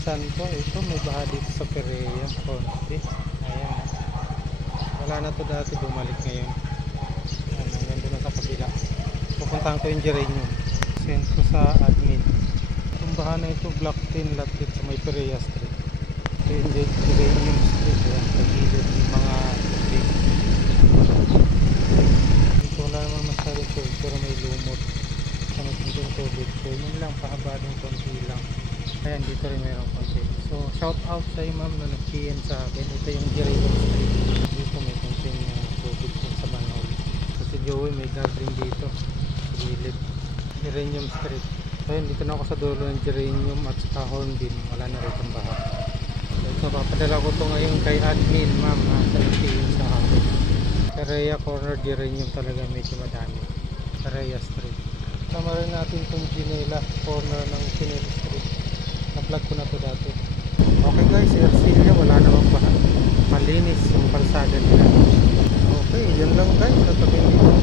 pinsan ko. Ito may baha dito sa Perea. Konti. Ayan. Wala na to dati, bumalik ngayon. Ayan, hanggang doon na sa kabila. Pupuntahan ko yung geranium. Send ko sa admin. Itong baha na ito, Block 10 lot dito sa may Perea Street. Ito yung geranium street. Ayan, tagilid yung mga street. Dito wala naman masyadong tubig, pero may lumot. Sa magiging tubig. So yun lang, pahaba ng konti lang. Ayan, dito rin mayroong konti. So shout out sa ma'am na nag-PM sa akin. Ito yung geranium street. Dito may konting tubig sa manhole. Kasi Joey may garden dito sa gilid. Geranium street. So yun, dito na ako sa dulo ng geranium at saka hornbeam. Wala na rin ang baha. So ito, papadala ko ito ngayon kay admin ma'am sa nag-PM sa akin. Perea corner geranium talaga medyo madami. Perea street. Tama rin natin itong Ginela corner ng Ginela street. Na-vlog ko na to dati. Okay guys, Ercilia wala namang baha. Malinis yung kalsada nila. Okay, yan lang guys. At dito